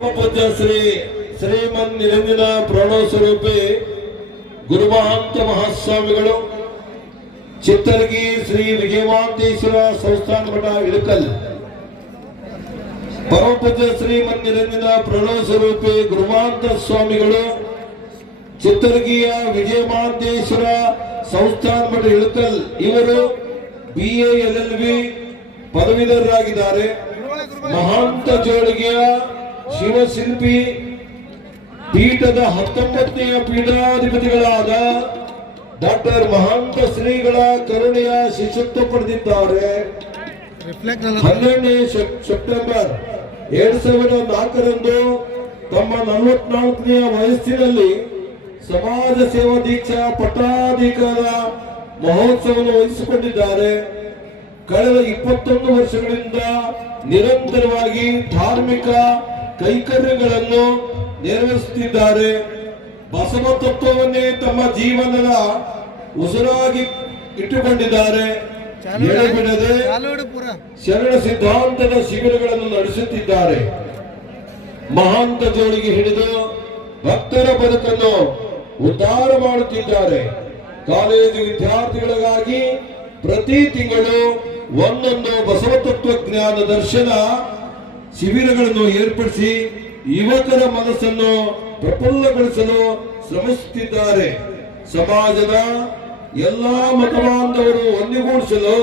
ಪೂಜ್ಯ ಶ್ರೀ ಶ್ರೀಮನ್ ನಿರಂಜನ ಪ್ರಣವ ಸ್ವರೂಪಿ ಗುರುಮಹಾಂತ ಮಹಾಸ್ವಾಮಿಗಳು ಚಿತ್ತರ್ಗಿ ಶ್ರೀ ವಿಜಯಮಾಂತೇಶ್ವರ ಸಂಸ್ಥಾನ ಮಠ ಇಳಕಲ್ ಪರಮ ಪೂಜ್ಯ ಶ್ರೀಮನ್ ನಿರಂಜನ ಪ್ರಣವ ಸ್ವರೂಪಿ ಗುರುಮಹಾಂತ ಸ್ವಾಮಿಗಳು ಚಿತ್ತರ್ಗಿಯ ವಿಜಯಮಾಂತೇಶ್ವರ ಸಂಸ್ಥಾನ ಮಠ ಇಳಕಲ್ ಇವರು BA LLB ಪದವೀಧರರಾಗಿದ್ದಾರೆ. ಮಹಾಂತ ಜೋಳಿಗೆಯ ಶಿವಶಿಲ್ಪಿ ಪೀಠದ 19ನೆಯ ಪೀಠಾಧಿಪತಿಗಳಾದ ಡಾಕ್ಟರ್ ಮಹಾಂತ ಶ್ರೀಗಳ ಕರುಣೆಯ ಶಿಷ್ಯತ್ವ ಪಡೆದಿದ್ದಾರೆ. 12ನೇ ಸೆಪ್ಟೆಂಬರ್ 2004ರಂದು ತಮ್ಮ 44ನೆಯ ವಯಸ್ಸಿನಲ್ಲಿ ಸಮಾಜ ಸೇವಾ ದೀಕ್ಷಾ ಪಟ್ಟಾಧಿಕಾರ ಮಹೋತ್ಸವವನ್ನು ವಹಿಸಿಕೊಂಡಿದ್ದಾರೆ. ಕಳೆದ 21 ವರ್ಷಗಳಿಂದ ನಿರಂತರವಾಗಿ ಧಾರ್ಮಿಕ ಕೈಕರ್ಯಗಳನ್ನು ನೆರವೇರಿಸುತ್ತಿದ್ದಾರೆ. ಬಸವ ತತ್ವವನ್ನೇ ತಮ್ಮ ಜೀವನದ ಉಸಿರಾಗಿ ಇಟ್ಟುಕೊಂಡಿದ್ದಾರೆ. ಎಡೆಬಿಡದೆ ಶರಣ ಸಿದ್ಧಾಂತದ ಶಿಬಿರಗಳನ್ನು ನಡೆಸುತ್ತಿದ್ದಾರೆ. ಮಹಾಂತ ಜೋಳಿಗೆ ಹಿಡಿದು ಭಕ್ತರ ಬದುಕನ್ನು ಉದ್ಧಾರ ಮಾಡುತ್ತಿದ್ದಾರೆ. ಕಾಲೇಜು ವಿದ್ಯಾರ್ಥಿಗಳಿಗಾಗಿ ಪ್ರತಿ ತಿಂಗಳು ಒಂದೊಂದು ಬಸವ ತತ್ವಜ್ಞಾನ ದರ್ಶನ ಶಿಬಿರಗಳನ್ನು ಏರ್ಪಡಿಸಿ ಯುವಕರ ಮನಸ್ಸನ್ನು ಪ್ರಫುಲ್ಲಗೊಳಿಸಲು ಶ್ರಮಿಸುತ್ತಿದ್ದಾರೆ. ಸಮಾಜದ ಎಲ್ಲಾ ಮತಬಾಂಧವರು ಒಂದುಗೂಡಿಸಲು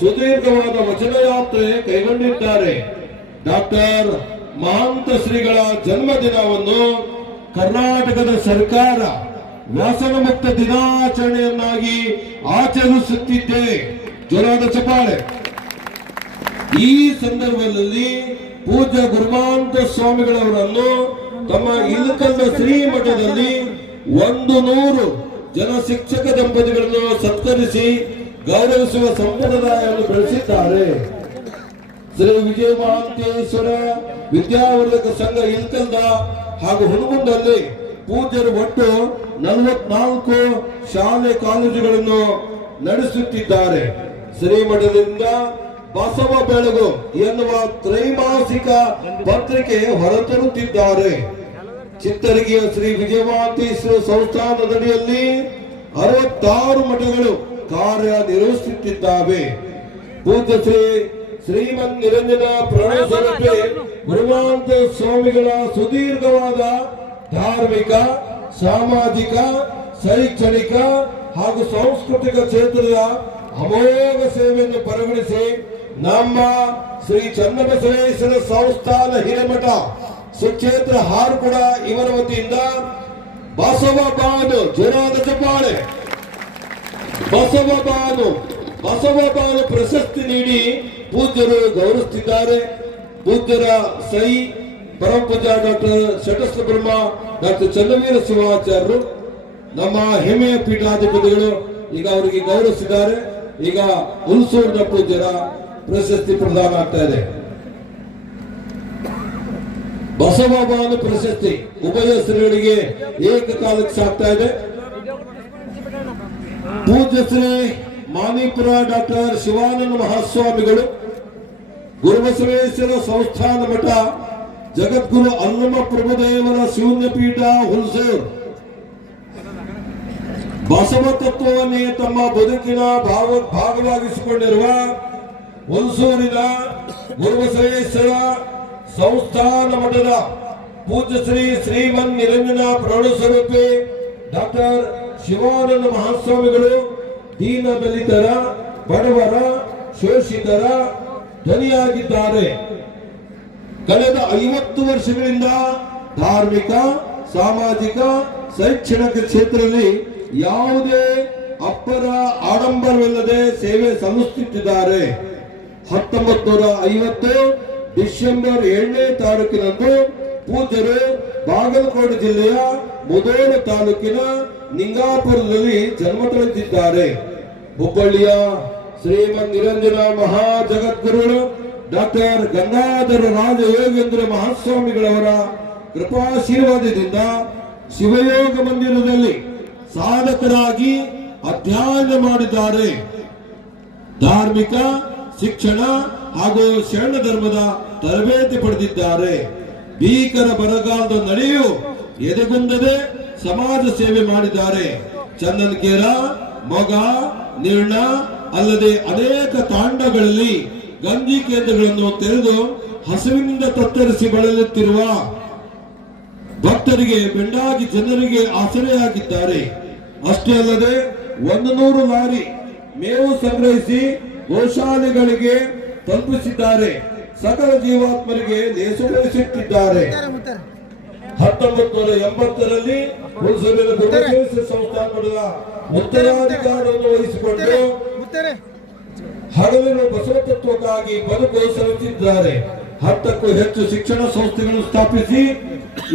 ಸುದೀರ್ಘವಾದ ವಚನ ಯಾತ್ರೆ ಕೈಗೊಂಡಿದ್ದಾರೆ. ಡಾಕ್ಟರ್ ಮಹಾಂತ ಶ್ರೀಗಳ ಜನ್ಮದಿನವನ್ನು ಕರ್ನಾಟಕದ ಸರ್ಕಾರ ವ್ಯಸನ ಮುಕ್ತ ದಿನಾಚರಣೆಯನ್ನಾಗಿ ಆಚರಿಸುತ್ತಿದೆ. ಜೋರಾದ ಚಪ್ಪಾಳೆ. ಈ ಸಂದರ್ಭದಲ್ಲಿ ಪೂಜ್ಯ ಗುರುಮಹಾಂತ ಸ್ವಾಮಿಗಳವರನ್ನು ತಮ್ಮ ಇಳಕಲ್ನ ಶ್ರೀಮಠದಲ್ಲಿ 100 ಜನ ಶಿಕ್ಷಕ ದಂಪತಿಗಳನ್ನು ಸತ್ಕರಿಸಿ ಗೌರವಿಸುವ ಸಂಪ್ರದಾಯವನ್ನು ಬೆಳೆಸಿದ್ದಾರೆ. ಶ್ರೀ ವಿಜಯ ಮಹಾಂತೇಶ್ವರ ವಿದ್ಯಾವರ್ಧಕ ಸಂಘ ಇಳಕಲ್ದ ಹಾಗೂ ಹುಣಗುಂದಲ್ಲಿ ಪೂಜ್ಯರು ಒಟ್ಟು 44 ಶಾಲೆ ಕಾಲೇಜುಗಳನ್ನು ನಡೆಸುತ್ತಿದ್ದಾರೆ. ಶ್ರೀಮಠದಿಂದ ಬಸವ ಬೆಳಗು ಎನ್ನುವ ತ್ರೈಮಾಸಿಕ ಪತ್ರಿಕೆ ಹೊರತರುತ್ತಿದ್ದಾರೆ. ಚಿತ್ತರಿಗೆಯ ಶ್ರೀ ವಿಜಯಮಾಂತೇಶ್ವರ ಸಂಸ್ಥಾನದಡಿಯಲ್ಲಿ 66 ಮಠಗಳು ಕಾರ್ಯನಿರ್ವಹಿಸುತ್ತಿದ್ದಾವೆ. ಪೂಜ್ಯ ಶ್ರೀ ಶ್ರೀಮನ್ ನಿರಂಜನ ಪ್ರಣವ ಸ್ವರೂಪಿ ಗುರುಮಹಾಂತ ಸ್ವಾಮಿಗಳ ಸುದೀರ್ಘವಾದ ಧಾರ್ಮಿಕ, ಸಾಮಾಜಿಕ, ಶೈಕ್ಷಣಿಕ ಹಾಗೂ ಸಾಂಸ್ಕೃತಿಕ ಕ್ಷೇತ್ರದ ಅಮೋಘ ಸೇವೆಯನ್ನು ಪರಿಗಣಿಸಿ ನಮ್ಮ ಶ್ರೀ ಚನ್ನಬಸವೇಶ್ವರ ಸಂಸ್ಥಾನ ಹಿರೇಮಠ ಸುಕ್ಷೇತ್ರ ಹಾರ್ಕುಡ ಇವರ ವತಿಯಿಂದ ಬಸವ ಬಾನು, ಜೋರಾದ ಚಪ್ಪಾಳೆ, ಬಸವ ಬಾನು ಪ್ರಶಸ್ತಿ ನೀಡಿ ಪೂಜ್ಯರು ಗೌರವಿಸುತ್ತಿದ್ದಾರೆ. ಪೂಜ್ಯರ ಸೈ ಪರಮ ಪೂಜ್ಯ ಡಾಕ್ಟರ್ ಶಟಸ್ಥ ಬ್ರಹ್ಮ ಡಾಕ್ಟರ್ ಚನ್ನವೀರ ಶಿವಾಚಾರ್ಯರು ನಮ್ಮ ಹೆಮ್ಮೆಯ ಪೀಠಾಧಿಪತಿಗಳು ಈಗ ಅವರಿಗೆ ಗೌರವಿಸಿದ್ದಾರೆ. ಈಗ ಹುಲ್ಸೂರಿನ ಪೂಜ್ಯರ ಪ್ರಶಸ್ತಿ ಪ್ರದಾನ ಆಗ್ತಾ ಇದೆ. ಬಸವ ಬಾನು ಪ್ರಶಸ್ತಿ ಉಭಯ ಶ್ರೀಗಳಿಗೆ ಏಕಕಾಲಕ್ಕೆ ಸಾಗ್ತಾ ಇದೆ. ಪೂಜ್ಯ ಶ್ರೀ ಮಾನಿಪುರ ಡಾಕ್ಟರ್ ಶಿವಾನಂದ ಮಹಾಸ್ವಾಮಿಗಳು ಗುರುಬಸವೇಶ್ವರ ಸಂಸ್ಥಾನ ಮಠ ಜಗದ್ಗುರು ಅಲ್ಲಮ ಪ್ರಭುದೇವರ ಶೂನ್ಯ ಪೀಠ ಹುಲ್ಸೂರು ಬಸವ ತತ್ವವನ್ನೇ ತಮ್ಮ ಬದುಕಿನ ಭಾಗವಾಗಿಸಿಕೊಂಡಿರುವ ಹುಲ್ಸೂರಿನ ಗುರುಬಸವೇಶ್ವರ ಸಂಸ್ಥಾನ ಮಠದ ಪೂಜ್ಯ ಶ್ರೀ ಶ್ರೀಮನ್ ನಿರಂಜನ ಪ್ರಣವ ಸ್ವರೂಪಿ ಡಾಕ್ಟರ್ ಶಿವಾನಂದ ಮಹಾಸ್ವಾಮಿಗಳು ದೀನ ದಲಿತರ, ಬಡವರ, ಶೋಷಿತರ ಧ್ವನಿಯಾಗಿದ್ದಾರೆ. ಕಳೆದ 50 ವರ್ಷಗಳಿಂದ ಧಾರ್ಮಿಕ, ಸಾಮಾಜಿಕ, ಶೈಕ್ಷಣಿಕ ಕ್ಷೇತ್ರದಲ್ಲಿ ಯಾವುದೇ ಅಪ್ಪರ ಆಡಂಬರವಿಲ್ಲದೆ ಸೇವೆ ಸಲ್ಲಿಸುತ್ತಿದ್ದಾರೆ. 1950 ಡಿಸೆಂಬರ್ 7ನೇ ತಾರೀಕಿನಂದು ಪೂಜ್ಯರು ಬಾಗಲಕೋಟೆ ಜಿಲ್ಲೆಯ ಮುಧೋಳ ತಾಲೂಕಿನ ನಿಂಗಾಪುರದಲ್ಲಿ ಜನ್ಮ ತಳೆದಿದ್ದಾರೆ. ಹುಬ್ಬಳ್ಳಿಯ ಶ್ರೀಮನ್ ನಿರಂಜನ ಮಹಾ ಜಗದ್ಗುರುಗಳು ಡಾಕ್ಟರ್ ಗಂಗಾಧರ ರಾಜ ಯೋಗೇಂದ್ರ ಮಹಾಸ್ವಾಮಿಗಳವರ ಕೃಪಾಶೀರ್ವಾದದಿಂದ ಶಿವಯೋಗ ಮಂದಿರದಲ್ಲಿ ಸಾಧಕರಾಗಿ ಅಧ್ಯಯನ ಮಾಡಿದ್ದಾರೆ. ಧಾರ್ಮಿಕ ಶಿಕ್ಷಣ ಹಾಗೂ ಶರಣ ಧರ್ಮದ ತರಬೇತಿ ಪಡೆದಿದ್ದಾರೆ. ಭೀಕರ ಬರಗಾಲದ ನಡೆಯೂ ಎದೆಗುಂದದೆ ಸಮಾಜ ಸೇವೆ ಮಾಡಿದ್ದಾರೆ. ಚಂದನ್ಕೇರ, ಮೊಗ, ನಿರ್ಣ ಅಲ್ಲದೆ ಅನೇಕ ತಾಂಡಗಳಲ್ಲಿ ಗಂಜಿ ಕೇಂದ್ರಗಳನ್ನು ತೆರೆದು ಹಸುವಿನಿಂದ ತತ್ತರಿಸಿ ಬಳಲುತ್ತಿರುವ ಭಕ್ತರಿಗೆ ಬೆಂಡಾಗಿ ಜನರಿಗೆ ಆಸರೆಯಾಗಿದ್ದಾರೆ. ಅಷ್ಟೇ ಅಲ್ಲದೆ 100 ಲಾರಿ ಮೇವು ಸಂಗ್ರಹಿಸಿ ಗೋಶಾಲೆಗಳಿಗೆ ತಲುಪಿಸಿದ್ದಾರೆ. ಸಕಲ ಜೀವಾತ್ಮರಿಗೆ ಲೇಸುಗೊಳಿಸುತ್ತಿದ್ದಾರೆ. 1980ರಲ್ಲಿ ಹುಣಸೂರಿನ ಗುರುಬಸವೇಶ್ವರ ಸಂಸ್ಥಾನದ ಉತ್ತರಾಧಿಕಾರವನ್ನು ವಹಿಸಿಕೊಂಡು ಹಗಲಿನ ಬಸವ ತತ್ವಕ್ಕಾಗಿ ಬದುಕು ಸಲ್ಲಿಸಿದ್ದಾರೆ. 10ಕ್ಕೂ ಹೆಚ್ಚು ಶಿಕ್ಷಣ ಸಂಸ್ಥೆಗಳನ್ನು ಸ್ಥಾಪಿಸಿ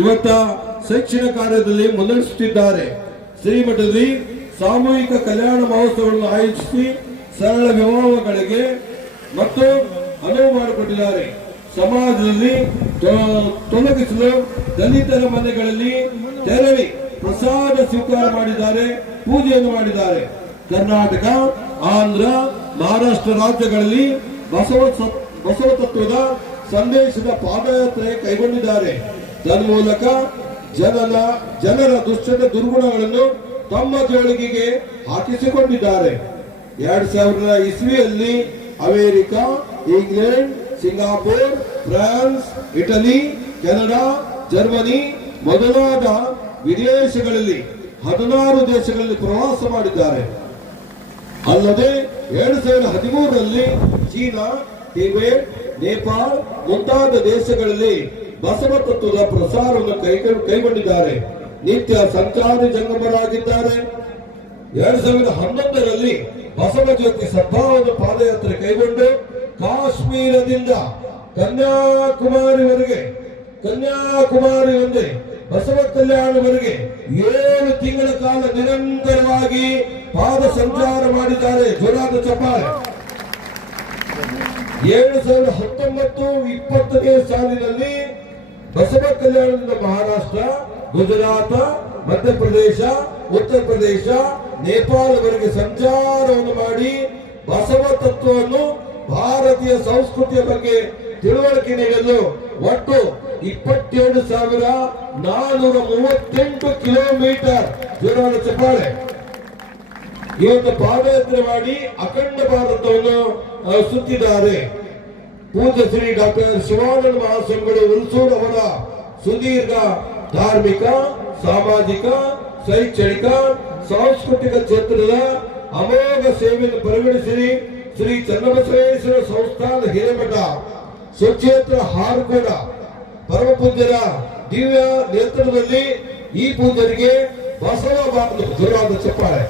ಇವತ್ತ ಶೈಕ್ಷಣಿಕ ಕಾರ್ಯದಲ್ಲಿ ಮುನ್ನಡೆಸುತ್ತಿದ್ದಾರೆ. ಶ್ರೀಮಠದಲ್ಲಿ ಸಾಮೂಹಿಕ ಕಲ್ಯಾಣ ಮಹೋತ್ಸವಗಳನ್ನು ಆಯೋಜಿಸಿ ಸರಳ ವಿವಾಹಗಳಿಗೆ ಮತ್ತು ಅನುವು ಮಾಡಿಕೊಟ್ಟಿದ್ದಾರೆ. ಸಮಾಜದಲ್ಲಿ ತೊಲಗಿಸಲು ದಲಿತರ ಮನೆಗಳಲ್ಲಿ ತೆರಳಿ ಪ್ರಸಾದ ಸ್ವೀಕಾರ ಮಾಡಿದ್ದಾರೆ, ಪೂಜೆಯನ್ನು ಮಾಡಿದ್ದಾರೆ. ಕರ್ನಾಟಕ, ಆಂಧ್ರ, ಮಹಾರಾಷ್ಟ್ರ ರಾಜ್ಯಗಳಲ್ಲಿ ಬಸವ ತತ್ವದ ಸಂದೇಶದ ಪಾದಯಾತ್ರೆ ಕೈಗೊಂಡಿದ್ದಾರೆ. ತನ್ಮೂಲಕ ಜನರ ದುಶ್ಚಟ ದುರ್ಗುಣಗಳನ್ನು ತಮ್ಮ ಜೋಳಿಗೆಗೆ ಹಾಕಿಸಿಕೊಂಡಿದ್ದಾರೆ. 2000 ಇಸ್ವಿಯಲ್ಲಿ America, England, Singapore, France, Italy, Canada, Germany ಮೊದಲಾದ ವಿದೇಶಗಳಲ್ಲಿ 16 ದೇಶಗಳಲ್ಲಿ ಪ್ರವಾಸ ಮಾಡಿದ್ದಾರೆ. ಅಲ್ಲದೆ 2013ರಲ್ಲಿ ಚೀನಾ, ಟಿಬೆಟ್, ನೇಪಾಳ ಮುಂತಾದ ದೇಶಗಳಲ್ಲಿ ಬಸವ ತತ್ವದ ಪ್ರಸಾರವನ್ನು ಕೈಗೊಂಡಿದ್ದಾರೆ. ನಿತ್ಯ ಸಂಚಾರಿ ಜಂಗಮರಾಗಿದ್ದಾರೆ. 2011ರಲ್ಲಿ ಬಸವ ಜ್ಯೋತಿ ಸದ್ಭಾವದ ಪಾದಯಾತ್ರೆ ಕೈಗೊಂಡು ಕಾಶ್ಮೀರದಿಂದ ಕನ್ಯಾಕುಮಾರಿ ಒಂದೇ ಬಸವ ಕಲ್ಯಾಣವರೆಗೆ 7 ತಿಂಗಳ ಕಾಲ ನಿರಂತರವಾಗಿ ಪಾದ ಸಂಚಾರ ಮಾಡಿದ್ದಾರೆ. ಜೋರಾದ ಚಪ್ಪಾಳೆ. 2019-20ನೇ ಸಾಲಿನಲ್ಲಿ ಬಸವ ಕಲ್ಯಾಣದಿಂದ ಮಹಾರಾಷ್ಟ್ರ, ಗುಜರಾತ, ಮಧ್ಯಪ್ರದೇಶ, ಉತ್ತರ ಪ್ರದೇಶ, ನೇಪಾಳವರೆಗೆ ಸಂಚಾರವನ್ನು ಮಾಡಿ ಬಸವ ತತ್ವವನ್ನು, ಭಾರತೀಯ ಸಂಸ್ಕೃತಿಯ ಬಗ್ಗೆ ತಿಳುವಳಿಕೆ ನೀಡಲು ಒಟ್ಟು 27,438 ಕಿಲೋಮೀಟರ್ ಜೋರಾದ ಚಪ್ಪಾಳೆ ಇವತ್ತು ಪಾದಯಾತ್ರೆ ಮಾಡಿ ಅಖಂಡ ಭಾರತವನ್ನು ಸುತ್ತಿದ್ದಾರೆ. ಪೂಜ್ಯ ಶ್ರೀ ಡಾಕ್ಟರ್ ಶಿವಾನಂದ ಮಹಾಸ್ವಾಮಿಗಳು ಹುಣಸೂರು ಅವರ ಸುದೀರ್ಘ ಧಾರ್ಮಿಕ, ಸಾಮಾಜಿಕ, ಶೈಕ್ಷಣಿಕ, ಸಾಂಸ್ಕೃತಿಕ ಕ್ಷೇತ್ರದ ಅಮೋಘ ಸೇವೆಯನ್ನು ಪರಿಗಣಿಸಿ ಶ್ರೀ ಚನ್ನಬಸವೇಶ್ವರ ಸಂಸ್ಥಾನ ಹಿರೇಮಠ ಸುಕ್ಷೇತ್ರ ಹಾರಕೋಡ ಪರಮ ಪೂಜ್ಯರ ದಿವ್ಯ ನೇತೃತ್ವದಲ್ಲಿ ಈ ಪೂಜ್ಯರಿಗೆ ಬಸವ ಜೋರಾದ ಚಪ್ಪಾಳೆ.